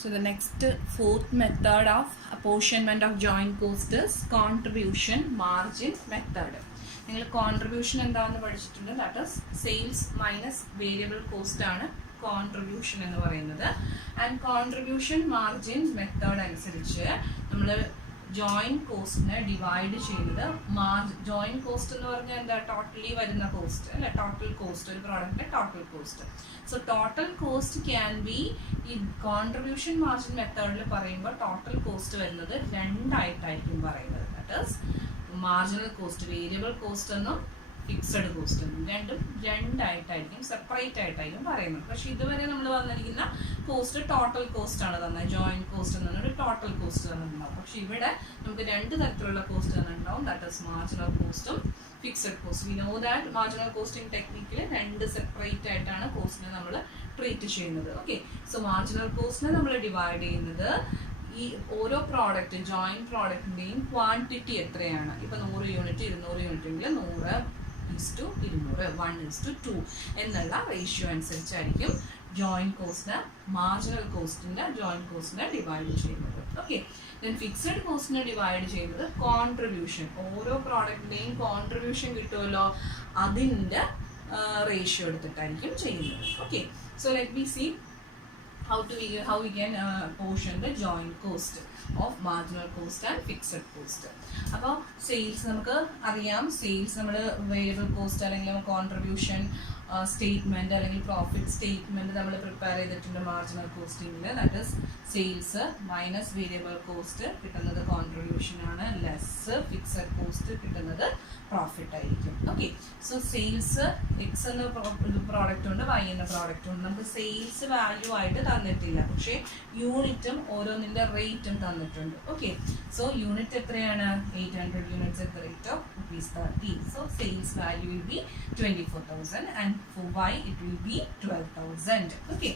So the next fourth method of apportionment of joint cost is contribution margin method. നിങ്ങൾ contribution എന്താണെന്ന് പഠിച്ചിട്ടുണ്ട്. That is sales minus variable cost ആണ് contribution എന്ന് പറയുന്നത്. And contribution margin method അനുസരിച്ച് നമ്മൾ joint കോസ്റ്റിനെ ഡിവൈഡ് ചെയ്യുന്നത് ജോയിന്റ് കോസ്റ്റ് എന്ന് പറഞ്ഞാൽ എന്താ, ടോട്ടലി വരുന്ന കോസ്റ്റ് അല്ലെ, ടോട്ടൽ കോസ്റ്റ്, ഒരു പ്രോഡക്റ്റിന്റെ total cost. So total cost can be, ഈ കോൺട്രിബ്യൂഷൻ മാർജിൻ മെത്തേഡിൽ പറയുമ്പോൾ ടോട്ടൽ കോസ്റ്റ് വരുന്നത് രണ്ടായിട്ടായിരിക്കും പറയുന്നത്. That is marginal cost, variable cost എന്നും ഫിക്സഡ് കോസ്റ്റ് എന്നും രണ്ടും രണ്ടായിട്ടായിരിക്കും, സെപ്പറേറ്റ് ആയിട്ടായിരിക്കും പറയുന്നത്. പക്ഷെ ഇതുവരെ നമ്മൾ വന്നിരിക്കുന്ന കോസ്റ്റ് ടോട്ടൽ കോസ്റ്റ് ആണ് തന്നെ, ജോയിന്റ് കോസ്റ്റ് എന്ന് പറഞ്ഞാൽ ടോട്ടൽ കോസ്റ്റ് തന്നിട്ടുണ്ടാവും. പക്ഷെ ഇവിടെ നമുക്ക് രണ്ട് തരത്തിലുള്ള കോസ്റ്റ് തന്നിട്ടുണ്ടാവും. ദാറ്റ് ഈസ് മാർജിനൽ കോസ്റ്റും fixed cost. We know that marginal costing ടെക്നിക്കിൽ രണ്ട് സെപ്പറേറ്റ് ആയിട്ടാണ് കോസ്റ്റിനെ നമ്മൾ ട്രീറ്റ് ചെയ്യുന്നത്. ഓക്കെ, സോ മാർജിനൽ കോസ്റ്റിനെ നമ്മൾ ഡിവൈഡ് ചെയ്യുന്നത് ഈ ഓരോ പ്രോഡക്റ്റ്, ജോയിന്റ് പ്രോഡക്റ്റിന്റെയും ക്വാണ്ടിറ്റി എത്രയാണ്. ഇപ്പൊ 100 യൂണിറ്റ് 200 യൂണിറ്റ് എങ്കിൽ 100:200, 1:2 എന്നുള്ള റേഷ്യോ അനുസരിച്ചായിരിക്കും ജോയിന്റ് കോസ്റ്റിനെ, മാർജിനൽ കോസ്റ്റിന്റെ ജോയിന്റ് കോസ്റ്റിനെ ഡിവൈഡ് ചെയ്യുന്നത്. ഓക്കെ, ദെൻ ഫിക്സഡ് കോസ്റ്റിനെ ഡിവൈഡ് ചെയ്യുന്നത് കോൺട്രിബ്യൂഷൻ, ഓരോ പ്രോഡക്റ്റിന്റെയും കോൺട്രിബ്യൂഷൻ കിട്ടുമല്ലോ, അതിന്റെ റേഷ്യോ എടുത്തിട്ടായിരിക്കും ചെയ്യുന്നത്. Okay, so let me see how we can portion the joint cost of marginal cost and fixed cost. അപ്പോൾ സെയിൽസ് നമുക്ക് അറിയാം, സെയിൽസ് നമ്മൾ വേരിയബിൾ കോസ്റ്റ് അല്ലെങ്കിൽ കോൺട്രിബ്യൂഷൻ സ്റ്റേറ്റ്മെന്റ് അല്ലെങ്കിൽ പ്രോഫിറ്റ് സ്റ്റേറ്റ്മെന്റ് നമ്മൾ പ്രിപ്പയർ ചെയ്തിട്ടുണ്ട് മാർജിനൽ കോസ്റ്റിംഗിൽ. That is sales minus variable cost കിട്ടുന്നത് കോൺട്രിബ്യൂഷൻ ആണ്, ലെസ് ഫിക്സഡ് കോസ്റ്റ് കിട്ടുന്നത് പ്രോഫിറ്റ് ആയിരിക്കും. ഓക്കെ, സോ സെയിൽസ് എക്സ് എന്ന പ്രോഡക്റ്റ് ഉണ്ട്, വൈ എന്ന പ്രോഡക്റ്റ് ഉണ്ട്. നമുക്ക് സെയിൽസ് വാല്യൂ ആയിട്ട് തന്നിട്ടില്ല, പക്ഷേ യൂണിറ്റും ഓരോന്നിന്റെ റേറ്റും തന്നിട്ടുണ്ട്. ഓക്കെ, സോ യൂണിറ്റ് എത്രയാണ്, 800 units at the rate of ₹30. So sales value will be 24,000 and for Y it will be 12,000. Okay,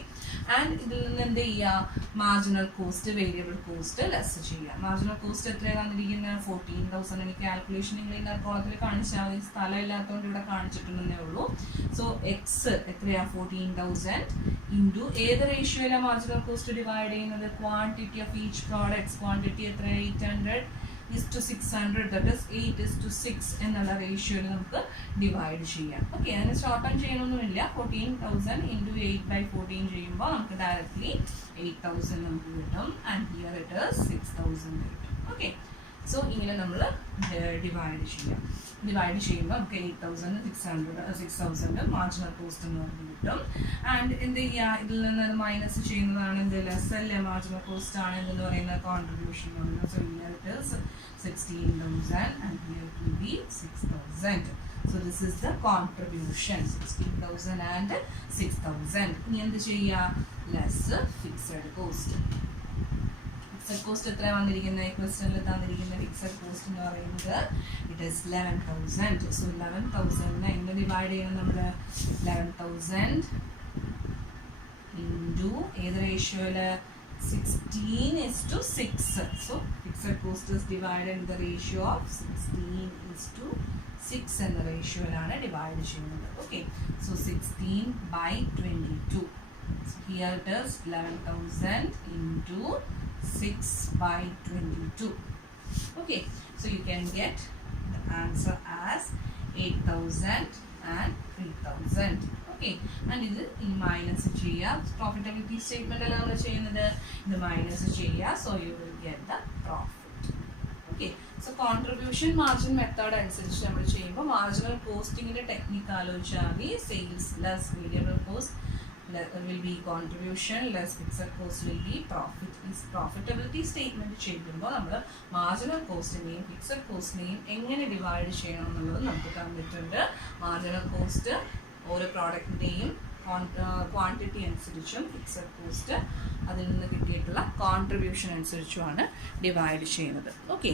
and ഇതിൽ നിന്ന് എന്ത് ചെയ്യുക, marginal cost variable cost less ചെയ്യുക. മാർജിനൽ കോസ്റ്റ് എത്രയാണ് തന്നിരിക്കുന്നത്, 14,000. എനിക്ക് കാൽക്കുലേഷൻ നിങ്ങൾ ഈ കോളത്തിൽ കാണിച്ചാൽ മതി, സ്ഥലം ഇല്ലാത്തതുകൊണ്ട് ഇവിടെ കാണിച്ചിട്ടുണ്ടെന്നേ ഉള്ളൂ. സോ എക്സ് എത്രയാ, 14,000 ഇൻറ്റു ഏത് റേഷ്യോയിലാണ് മാർജിനൽ കോസ്റ്റ് ഡിവൈഡ് ചെയ്യുന്നത്, quantity of each products. Quantity എത്ര, 800:600, that is 8:6 എന്നുള്ള റേഷ്യോയിൽ നമുക്ക് ഡിവൈഡ് ചെയ്യാം. ഓക്കെ, അതിന് ഷോർട്ട് ടൈം ചെയ്യണമൊന്നുമില്ല. 14,000 ഇൻറ്റു 8/14 ചെയ്യുമ്പോൾ നമുക്ക് ഡയറക്ട്ലി 8,000 നമുക്ക് കിട്ടും. ആൻഡ് ഹിയർ ഇറ്റ് ഈസ് 6,000 കിട്ടും. ഓക്കെ, സോ ഇങ്ങനെ നമ്മൾ ഡിവൈഡ് ചെയ്യാം. ഡിവൈഡ് ചെയ്യുമ്പോൾ നമുക്ക് 6,000 മാർജിനൽ കോസ്റ്റ് എന്ന് പറഞ്ഞ് കിട്ടും. ആൻഡ് എന്ത് ചെയ്യുക, ഇതിൽ നിന്ന് അത് മൈനസ് ചെയ്യുന്നതാണ് എന്ത്, ലെസ് അല്ലേ, മാർജിനൽ കോസ്റ്റ് ആണ് എന്ന് പറയുന്ന കോൺട്രിബ്യൂഷൻ എന്ന് പറയുന്നത്. So here it is 16,000 and here it will be 6,000. So this is the contribution, 16,000 and 6,000. ഇനി എന്ത് ചെയ്യുക, less fixed cost. Fixed cost എത്ര വന്നിരിക്കുന്നത്, ക്വസ്റ്റനിൽ തന്നിരിക്കുന്ന ഫിക്സഡ് കോസ്റ്റ് എന്ന് പറയുന്നത് ഇറ്റ് ഈസ് 11,000. സോ 11,000 എങ്ങനെ ഡിവൈഡ് ചെയ്യണം നമ്മൾ, 11,000 ഇൻറ്റു ഏത് റേഷ്യോയില്, 16:6. So fixed cost is divided in the ratio of 16:6 എന്ന റേഷ്യോയിലാണ് ഡിവൈഡ് ചെയ്യുന്നത്. Okay, so 16/22. So here it is 11,000 into 6/22. Okay, so you can get the answer as 8,000 and 3,000. Okay, and ഇത് ഇനി minus ചെയ്യുക. Profitability statement അല്ല നമ്മൾ ചെയ്യുന്നത്, ഇത് minus ചെയ്യുക. So you will get the profit. Okay, so contribution margin method അനുസരിച്ച് നമ്മൾ ചെയ്യുമ്പോൾ മാർജിനൽ കോസ്റ്റിംഗിന്റെ ടെക്നിക്ക് ആലോചിച്ചാൽ മതി. Sales less variable cost will be contribution, less fixed cost will be profit. ഈ പ്രോഫിറ്റബിലിറ്റി സ്റ്റേറ്റ്മെന്റ് ചെയ്യുമ്പോൾ നമ്മൾ മാർജിനൽ കോസ്റ്റിനെയും ഫിക്സഡ് കോസ്റ്റിനെയും എങ്ങനെ ഡിവൈഡ് ചെയ്യണം എന്നുള്ളത് നമുക്ക് തന്നിട്ടുണ്ട്. മാർജിനൽ കോസ്റ്റ് ഓരോ പ്രോഡക്റ്റിൻ്റെയും ക്വാണ്ടിറ്റി അനുസരിച്ചും ഫിക്സഡ് കോസ്റ്റ് അതിൽ നിന്ന് കിട്ടിയിട്ടുള്ള കോൺട്രിബ്യൂഷൻ അനുസരിച്ചുമാണ് ഡിവൈഡ് ചെയ്യുന്നത്. ഓക്കെ.